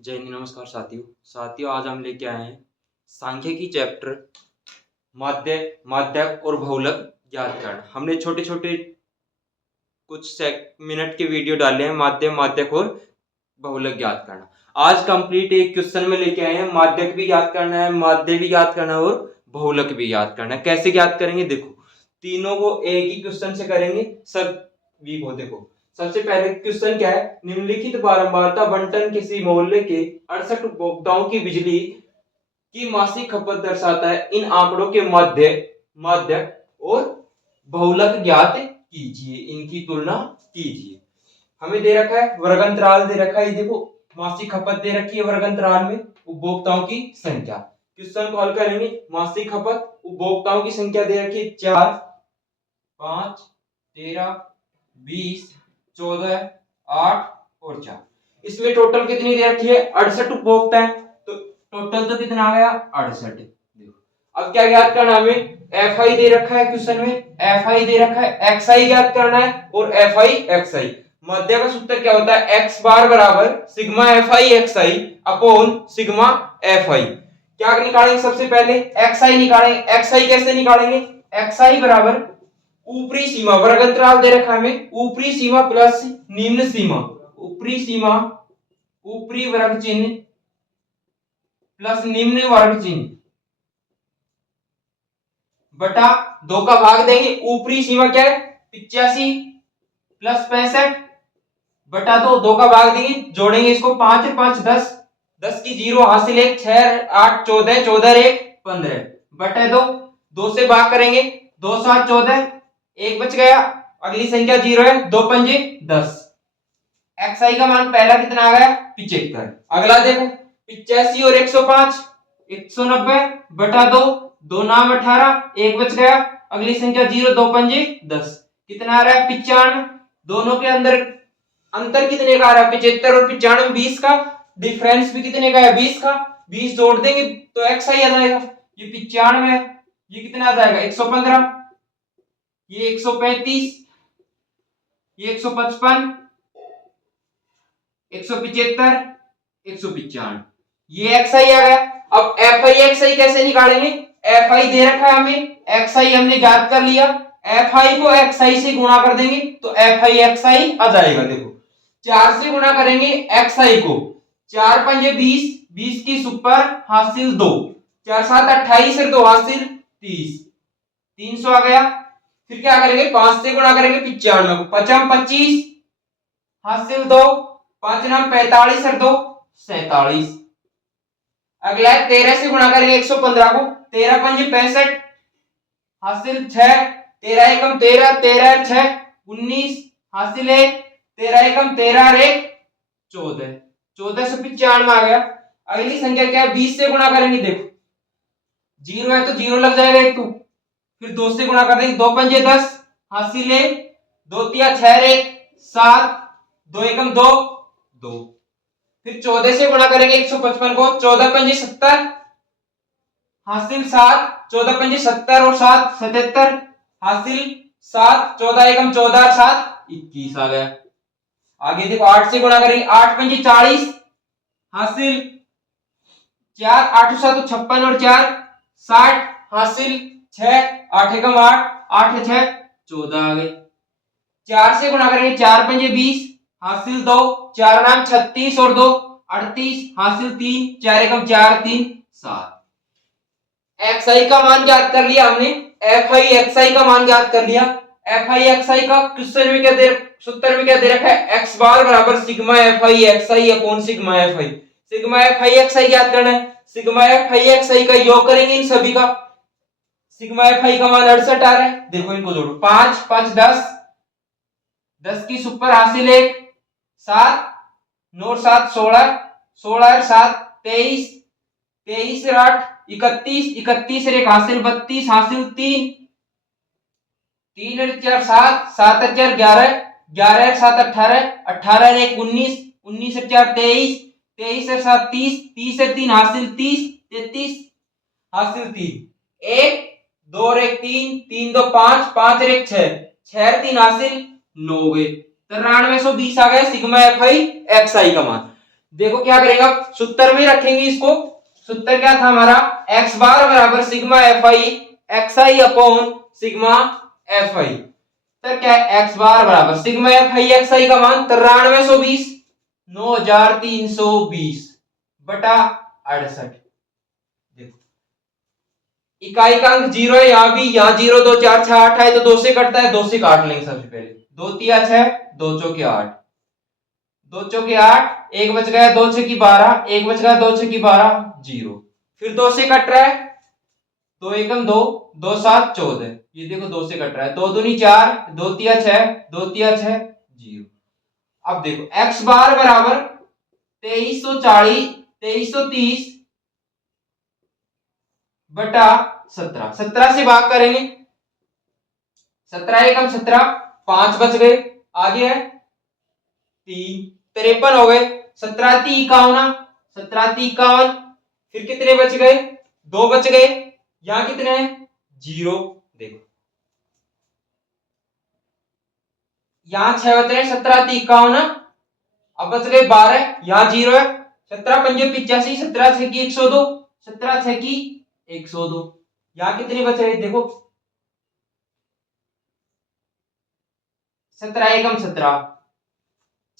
जय हिंद, नमस्कार साथियों आज हम लेके आए हैं सांख्यिकी चैप्टर माध्य, माध्यक और बहुलक ज्ञात करना। हमने छोटे छोटे कुछ मिनट के वीडियो डाले हैं माध्य, माध्यक और बहुलक ज्ञात करना। आज कंप्लीट एक क्वेश्चन में लेके आए हैं, माध्यक भी ज्ञात करना है, माध्य भी ज्ञात करना है और बहुलक भी ज्ञात करना है। कैसे ज्ञात करेंगे देखो, तीनों को एक ही क्वेश्चन से करेंगे सभी को। देखो सबसे पहले क्वेश्चन क्या है, निम्नलिखित बारंबारता बंटन किसी मोहल्ले के 68 उपभोक्ताओं की बिजली की मासिक खपत दर्शाता है। इन आंकड़ों के मध्य, माध्यक और बहुलक ज्ञात कीजिए, इनकी तुलना कीजिए। हमें दे रखा है वर्गांतराल दे रखा है, देखो मासिक खपत दे रखी है वर्गांतराल में, उपभोक्ताओं की संख्या। क्वेश्चन को हल करेंगे, मासिक खपत उपभोक्ताओं की संख्या दे रखी है 4, 5, 13, 20, 14, 8 और 4। इसमें टोटल कितनी दे रखी है, 68 उपभोक्ता है, तो टोटल तो कितना आ गया 68। अब क्या ज्ञात करना हमें, एफ आई दे रखा है क्वेश्चन में, एफ आई दे रखा है, एक्स आई ज्ञात करना है और एफ आई एक्स आई। मध्य का सूत्र क्या होता है, एक्स बार बराबर sigma F I X I upon sigma F आई। क्या निकालेंगे, सबसे पहले एक्स आई निकालेंगे। एक्स आई कैसे निकालेंगे, एक्स आई बराबर ऊपरी सीमा, वर्गांतराल दे रखा है हमें, ऊपरी सीमा प्लस निम्न सीमा, ऊपरी सीमा ऊपरी वर्ग चिन्ह प्लस निम्न वर्ग चिन्ह बटा 2 का भाग देंगे। ऊपरी सीमा क्या है 85 प्लस 65 बटा 2 का भाग देंगे, जोड़ेंगे इसको 5 और 5 10, 10 की 0 हासिल 1, 6 8 14, 14 1 15 बटा 2 से भाग करेंगे, 2 7 14, 1 बच गया, अगली संख्या 0 है, 2 पंजे 10। एक्स आई का मान पहला कितना आ गया 75। अगला देखो 85 और 105 190 बटा 2, 2 नाम 18, 1 बच गया, अगली संख्या 0, 2 पंजे 10, कितना आ रहा है 95। दोनों के अंदर अंतर कितने का आ रहा है 75 और 95, 20 का, डिफरेंस भी कितने का है 20 का, 20 जोड़ देंगे तो एक्स आई आ जाएगा। ये 95 है, ये कितना आ जाएगा 115, ये 135, ये 155, 175, 195, ये एक्स आई आ गया। अब एफ आई एक्स आई कैसे निकालेंगे, एफ आई दे रखा है हमें, एक्स आई हमने ज्ञात कर लिया, एफ आई को एक्स आई से गुणा कर देंगे तो एफ आई एक्स आई आ जाएगा। देखो 4 से गुणा करेंगे एक्स आई को, 4 पंजे 20, 20 की सुपर हासिल 2, 4 7 28 और 2 हासिल 30, 300 आ गया। फिर क्या करेंगे 5 से गुणा करेंगे 95 को, 5 25 हासिल 2, 5 नाम 45 और 2 47। अगला है 13 से गुणा करेंगे 115 को, 13 पंजे 65 हासिल 6, 13 एकम 13, 13 6 19 हासिल 1, 13 एकम 13 और 1 14, 14 से 95 आ गया। अगली संख्या क्या है 20 से गुणा करेंगे, देखो 0 है तो 0 लग जाएगा एक, तो फिर 2 से गुणा कर देंगे, 2 पंजे 10 हासिल 1, 2 तिया 6 1 7, 2 एकम 2 2, फिर 14 से गुणा करेंगे 155 को, 14 पंजे 70 हासिल 7, 14 पंजे 70 और 7 77 हासिल 7, 14 एकम 14 और 7 21 आ गया। आगे देखो 8 से गुणा करेंगे, 8 पंजे 40 हासिल 4, 8 7 56 और 4 60 हासिल 6, 8 एकम 8, 8 6 14 आ गए। 4 से गुणा करेंगे, 4 पंजे 20 हासिल 2, 4 नाम 36 और 2 38 हासिल 3, 4 एकम 4 3 7। एक्स आई का मान ज्ञात कर लिया हमने, एफ आई एक्स आई का मान ज्ञात कर लिया। एफ आई एक्स आई का क्वेश्चन में क्या दे, सूत्र में क्या दे रखा है, एक्स बार बराबर sigma F I X I upon sigma F I. Sigma F I X I ज्ञात करना है, sigma F I X I का योग करेंगे इन सभी का, सिग्मा एफ आई का मान 68 आ रहा है, देखो इनको जोड़ो, 5 5 10, 10 की सुपर हासिल 1 7, 9 7 16, 16 और 7 23, 23 और 8 31, 31 और 1 हासिल 32 हासिल 3, 3 और 4 7, 7 और 4 11, 11 और 7 18, 18 और 1 19, 19 और 4 23, 23 और 7 30, 30 और 3 हासिल 30, 33 हासिल 3, 1 2 और 1 3, 3 2 5, 5 और 1 6, 6 और 3 हासिल 9 गए। 9320 आ गया sigma F I X I का मान। देखो क्या करेंगे, अब सूत्र में रखेंगे इसको। सूत्र क्या था हमारा, एक्स बार बराबर sigma F I X I upon sigma F आई। तो क्या है, एक्स बार बराबर sigma F I X I का मान 9320 9320 बटा 68। इकाई का अंक 0 है, यहाँ भी, यहाँ 0 2 4 6 8 है, तो 2 से कटता है, 2 से काट लेंगे सबसे पहले। 2 तिया 6, 2 चौके 8, 2 चौके 8, एक बच गया, 2 छकी 12, एक बच गया, 2 छकी 12 0। फिर 2 से कट रहा है, 2 एकम 2, 2 7 14, ये देखो 2 से कट रहा है, 2 दूनी 4, 2 तिया 6, 2 तिया 6 0। अब देखो x बार बराबर 2340 2330 बटा 17, 17 से भाग करेंगे, 17 एकम 17, 5 बच गए, आगे है 3 53 हो गए, 17 ती 51, 17 ती 51, फिर कितने बच गए, 2 बच गए, यहां कितने हैं 0। देखो यहां 6 बच रहे, 17 ती 51, अब बच गए 12, यहां 0 है, 17 पंजे 85, 17 छह की 102, 17 छह की 102, यहां कितने बच रहे देखो, 17 एकम 17,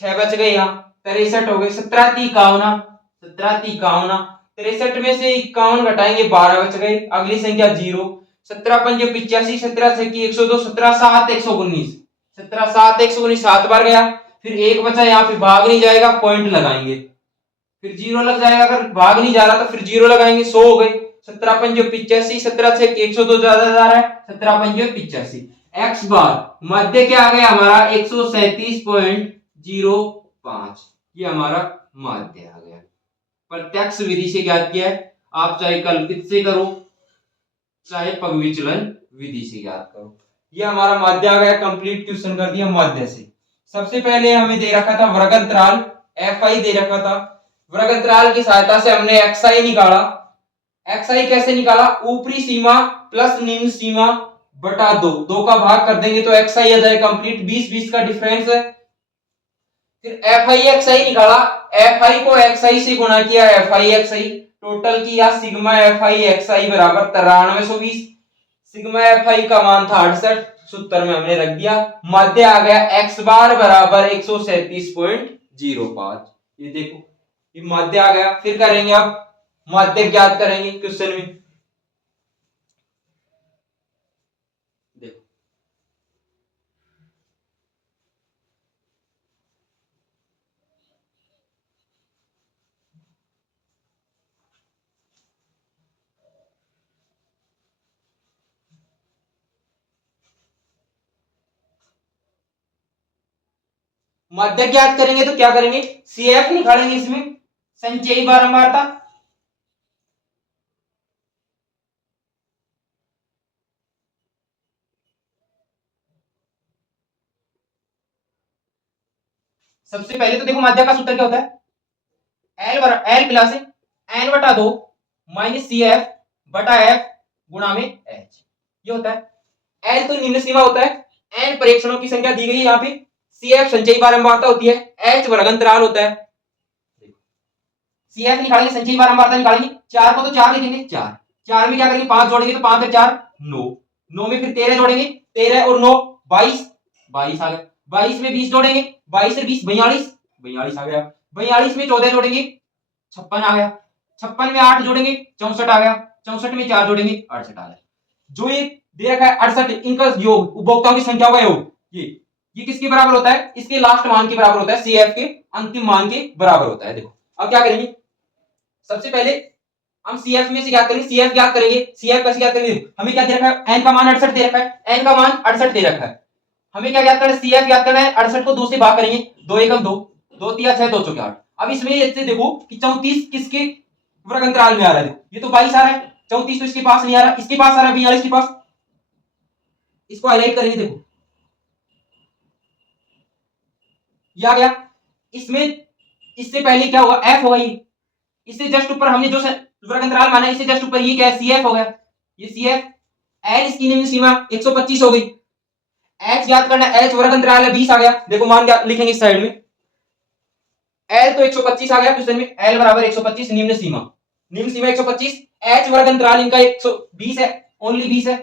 6 बच गए, यहाँ 63 हो गए, 17 ती 51, 17 ती 51, 63 में से 51 घटाएंगे 12 बच गए, अगली संख्या 0, 17 पंजे 85, 17 छह की 102, 17 7 119, 17 7 119 7 बार गया, फिर एक बचा, यहाँ पे भाग नहीं जाएगा, पॉइंट लगाएंगे, फिर 0 लग जाएगा, अगर भाग नहीं जा रहा तो फिर 0 लगाएंगे, 100 हो गए, 17 पंजे 85, 17 छह की 102 ज्यादा जा रहा है, 17 पंजे 85, एक्स बार मध्य क्या आ गया हमारा 137.05, ये हमारा माध्य आ गया। प्रत्यक्ष विधि से ज्ञात किया है, आप चाहे कल्पित से करो चाहे पगविचलन विधि से ज्ञात करो। ये हमारा माध्य आ गया, कंप्लीट क्वेश्चन कर दिया माध्य से। सबसे पहले हमें दे रखा था वर्गंतराल एफ आई दे रखा था, वर्गंतराल की सहायता से हमने एक्स आई निकाला। एक्स आई कैसे निकाला, ऊपरी सीमा प्लस निम्न सीमा बटा 2, 2 का भाग कर देंगे तो एक्स आई आ जाए कंप्लीट, 20 20 का डिफरेंस है। फिर एफ आई एक्स आई निकाला, एफ आई को एक्स आई से गुणा किया, F I X I total किया, सिग्मा एफ आई एक्स आई बराबर 9320, सिग्मा एफ आई का मान था 68, सूत्र में हमने रख दिया, माध्य आ गया एक्स बार बराबर 137.05, ये देखो ये माध्य आ गया। फिर करेंगे अब माध्य ज्ञात करेंगे क्वेश्चन में, देखो माध्य ज्ञात करेंगे तो क्या करेंगे, सीएफ निकालेंगे, इसमें संचयी बारंबारता, सबसे पहले तो देखो माध्य का सूत्र क्या होता है, एल प्लस एन बटा 2 माइनस सी एफ बटा एफ गुणा में एच, ये होता है। एल तो निम्न सीमा होता है, एन परीक्षणों की संख्या दी गई है यहाँ पे, सी एफ संचयी बारंबारता होती है, एच वर्गंतराल होता है। सी एफ निकालेंगे, संचयी बारंबारता निकालेंगे, 4 को तो 4 लिखेंगे, 4 4 में क्या करेंगे 5 जोड़ेंगे तो 5 और 4 9, 9 में फिर 13 जोड़ेंगे, 13 और 9 22, 22 आ गया, 22 में 20 जोड़ेंगे, 22 और 20 42, 42 आ गया, 42 में 14 जोड़ेंगे 56 आ गया, 56 में 8 जोड़ेंगे 64 आ गया, 64 में 4 जोड़ेंगे 68 आ गया। जो ये दे रखा है 68, इनका योग उपभोक्ताओं की संख्या का योग, ये किसके बराबर होता है, इसके लास्ट मान के बराबर होता है, सीएफ के अंतिम मान के बराबर होता है। देखो अब क्या करेंगे, सबसे पहले हम सीएफ में से ज्ञात करेंगे, सीएफ ज्ञात करेंगे, सीएफ कैसे ज्ञात करेंगे, हमें क्या दे रखा है, एन का मान 68 दे रखा है, एन का मान 68 दे रखा है, हमें क्या ज्ञात करना है, सीएफ ज्ञात करना है, 68 को 2 से भाग करेंगे, 2 एकम 2, 2 तिया 6, 2 चौके 8। अब इसमें इससे देखो कि 34 किसके वर्गंतराल में आ रहा है, ये तो 22 आ रहा है, 34 तो इसके पास नहीं आ रहा, इसके पास आ रहा है 42 के पास, इसको हाईलाइट करेंगे, देखो ये आ गया। इसमें इससे पहले क्या होगा, एफ होगा, ये इससे जस्ट ऊपर हमने जो वर्गंतराल माना है, इससे जस्ट ऊपर ये क्या है, सीएफ हो गया, ये सीएफ, एल इसकी निम्न सीमा 125 हो गई, एच ज्ञात करना है, एच वर्गंतराल है 20 आ गया, देखो मान क्या लिखेंगे इस साइड में, एल तो 125 आ गया क्वेश्चन में, एल बराबर 125 निम्न सीमा, निम्न सीमा 125, एच वर्ग अंतराल इनका 120 है, ओनली 20 है,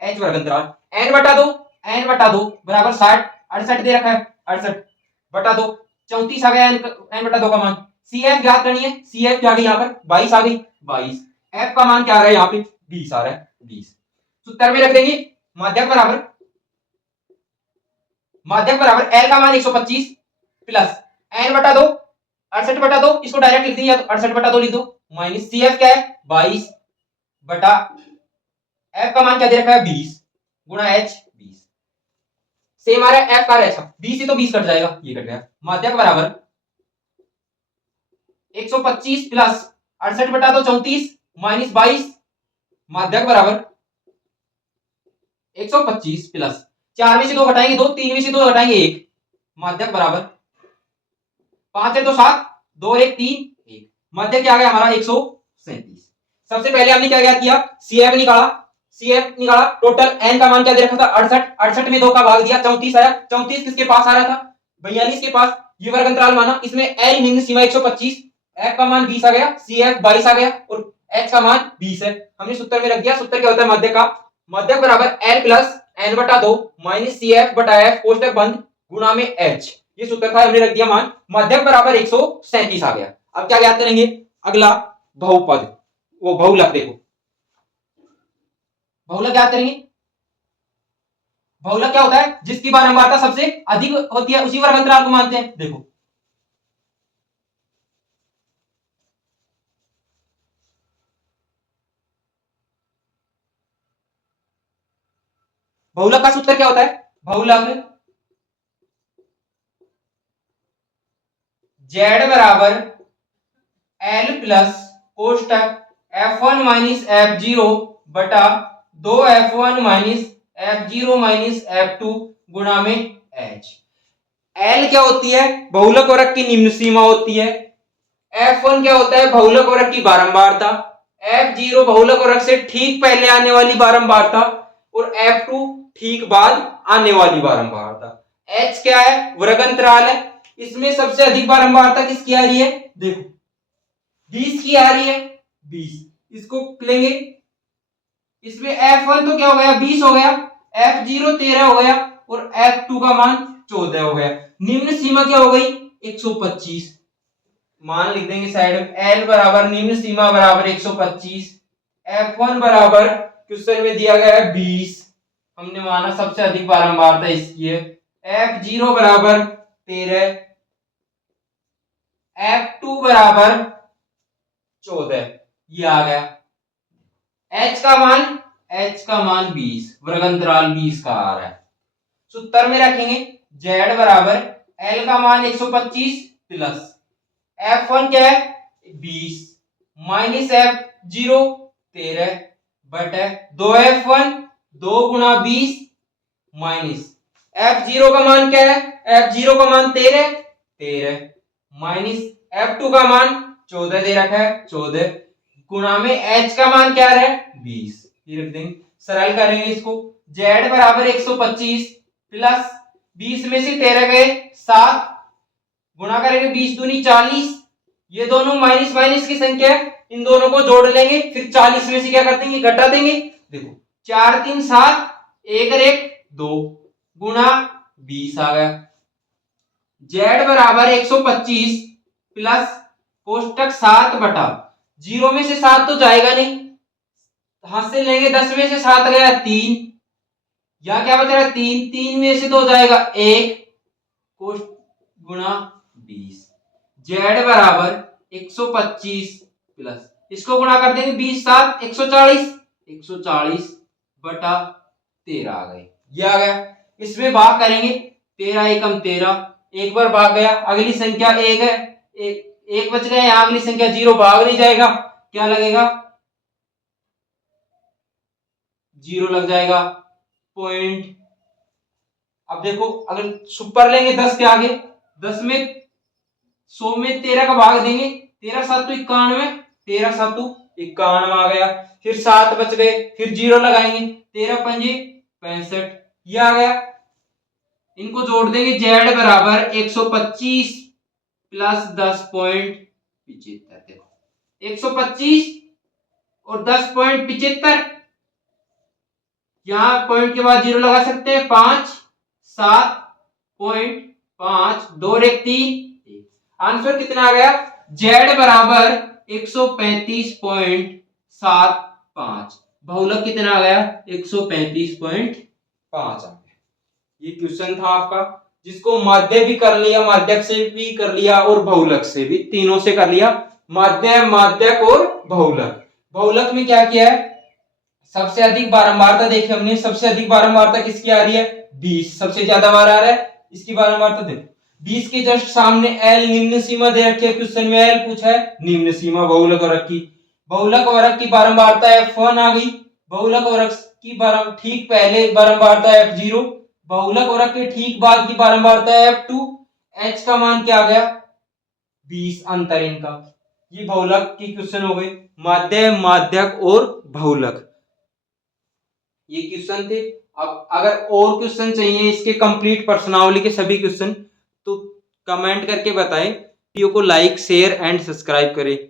एच वर्ग अंतराल, एन बटा दो, एन बटा दो बराबर 60, 68 दे रखा है, 68 बटा दो 34 आ गया, एन बटा दो का मान, सी एफ ज्ञात करनी है, सी एफ क्या आ गई यहाँ पर 22 आ गई, 22, एफ का मान क्या आ रहा है यहाँ पे 20 आ रहा है, 20, सूत्र में रख देंगे माध्यक बराबर, माध्यक बराबर एल का मान 125 प्लस एन बटा दो 68 बटा दो, इसको डायरेक्ट लिख दिया तो 68 बटा दो लिख दो, माइनस सी एफ क्या है 22 बटा एफ का मान क्या दे रखा है 20 गुणा एच 20, सेम आ रहा है एफ का एच 20 से तो 20 कट जाएगा, ये कट गया, माध्यक बराबर 125 प्लस 68 बटा दो 34 माइनस 22, माध्यक बराबर 125 प्लस 4 में से 2 घटाएंगे 2, 3 में से 2 घटाएंगे 1, माध्यक बराबर 5 है तो 7, 2 1 3 1, माध्यक क्या आ गया हमारा 137। सबसे पहले हमने क्या किया, सीएफ निकाला, सीएफ निकाला, टोटल एन का मान क्या दे रखा था 68, 68 में 2 का भाग दिया 34 आया, 34 किसके पास आ रहा था 42 के पास, ये वर्ग अंतराल माना, इसमें एल निम्न सीमा 125, एफ का मान 20 आ गया, सीएफ 22 आ गया और एच का मान 20 है, हमने सूत्र में रख दिया, सूत्र क्या होता है माध्यक का, माध्यक बराबर एल प्लस एन बटा 2 माइनस सीएफ बटा एफ कोष्टक बंद गुणा में एच, ये सूत्र था, हमने रख दिया मान, माध्यक बराबर 137 आ गया। अब क्या ज्ञात करेंगे, अगला बहुपद, वो बहुलक, देखो बहुलक ज्ञात करेंगे, बहुलक क्या होता है, जिसकी बारंबारता सबसे अधिक होती है उसी वर्ग अंतराल को मानते हैं, देखो बहुलक का सूत्र क्या होता है, बहुलक z बराबर L plus कोष्टक f1 minus f0 बटा 2f1 minus f0 minus f2 गुणा में h, l क्या होती है बहुलक वर्ग की निम्न सीमा होती है, f1 क्या होता है बहुलक वर्ग की बारंबारता, f0 बहुलक वर्ग से ठीक पहले आने वाली बारंबारता और f2 ठीक बाद आने वाली बारंबारता, h क्या है वर्ग अंतराल है, इसमें सबसे अधिक बारंबारता किसकी आ रही है, देखो 20 की आ रही है, 20, इसको लेंगे, इसमें f1 तो क्या हो गया 20 हो गया, f0 13 हो गया और f2 का मान 14 हो गया, निम्न सीमा क्या हो गई 125, मान लिख देंगे साइड में, l बराबर निम्न सीमा बराबर 125, f1 बराबर क्वेश्चन में दिया गया है 20, हमने माना सबसे अधिक बारंबारता इसकी है, f0 बराबर 13, f2 बराबर 14, ये आ गया, h का मान 20, वर्ग अंतराल 20 का आ रहा है, सूत्र में रखेंगे z बराबर l का मान 125 प्लस f1 क्या है 20 माइनस f0 13 बटे 2f1 2 गुणा 20 माइनस f0 का मान क्या है, f0 का मान 13 माइनस f2 का मान 14 दे रखा है 14 गुणा में h का मान क्या है 20, ये रख देंगे, सरल करेंगे इसको, z बराबर 125 प्लस 20 में से 13 गए 7 गुणा करेंगे 20 दूनी 40, ये दोनों माइनस माइनस की संख्या है, इन दोनों को जोड़ लेंगे, फिर 40 में से क्या कर देंगे घटा देंगे, देखो 4 3 7 1 और 1 2 गुणा 20 आ गया, z बराबर 125 प्लस कोष्टक 7 बटा 0 में से 7 तो जाएगा नहीं, हाथ से लेंगे 10 में से 7 गया 3, या क्या बच रहा 3, 3 में से 2 जाएगा 1 गुणा 20, z बराबर 125 प्लस इसको गुणा कर देंगे 20 7 140, 140 बटा 13 आ गए, ये आ गया, इसमें भाग करेंगे 13 एकम 13, एक बार भाग गया, अगली संख्या 1 है, एक बच गया, यहाँ अगली संख्या 0 भाग नहीं जाएगा, क्या लगेगा 0 लग जाएगा पॉइंट। अब देखो अगर सुपर लेंगे 10 के आगे, 10 में 100 में 13 का भाग देंगे, 13 7 91, 13 7 91 आ गया, फिर 7 बच गए, फिर 0 लगाएंगे, 13 पंजे 65, ये आ गया, इनको जोड़ देंगे z बराबर 125 प्लस 10.75। देखो 125 और 10.75, यहां पॉइंट के बाद जीरो लगा सकते हैं। 5 7.5 2 और 1 3। आंसर कितना आ गया? Z बराबर 135.75। बहुलक कितना आ गया? 135.5 आ गया। ये क्वेश्चन था आपका, जिसको माध्य भी कर लिया, माध्यक से भी कर लिया और बहुलक से भी, तीनों से कर लिया। माध्य, माध्यक और बहुलक। बहुलक में क्या किया है? सबसे अधिक बारंबारता देखी हमने, सबसे अधिक बारंबारता किसकी आ रही है? 20, सबसे ज्यादा बार आ रहा है, इसकी बारंबारता देखो 20 के जस्ट सामने L निम्न सीमा दे रखी है, क्वेश्चन में L पूछा है, निम्न सीमा बहुलक वर्ग की। बहुलक वर्ग की बारंबारता F1 आ गई, बहुलक वर्ग की ठीक पहले बारंबारता F0, बहुलक वर्ग के ठीक बाद की बारंबारता F2। H का मान क्या आ गया? 20 अंतर इनका। ये बहुलक की क्वेश्चन हो गई, माध्य, माध्यक और बहुलक, ये क्वेश्चन थे। अब अगर और क्वेश्चन चाहिए इसके कंप्लीट प्रश्नावली के सभी क्वेश्चन, तो कमेंट करके बताएं। वीडियो को लाइक, शेयर एंड सब्सक्राइब करें।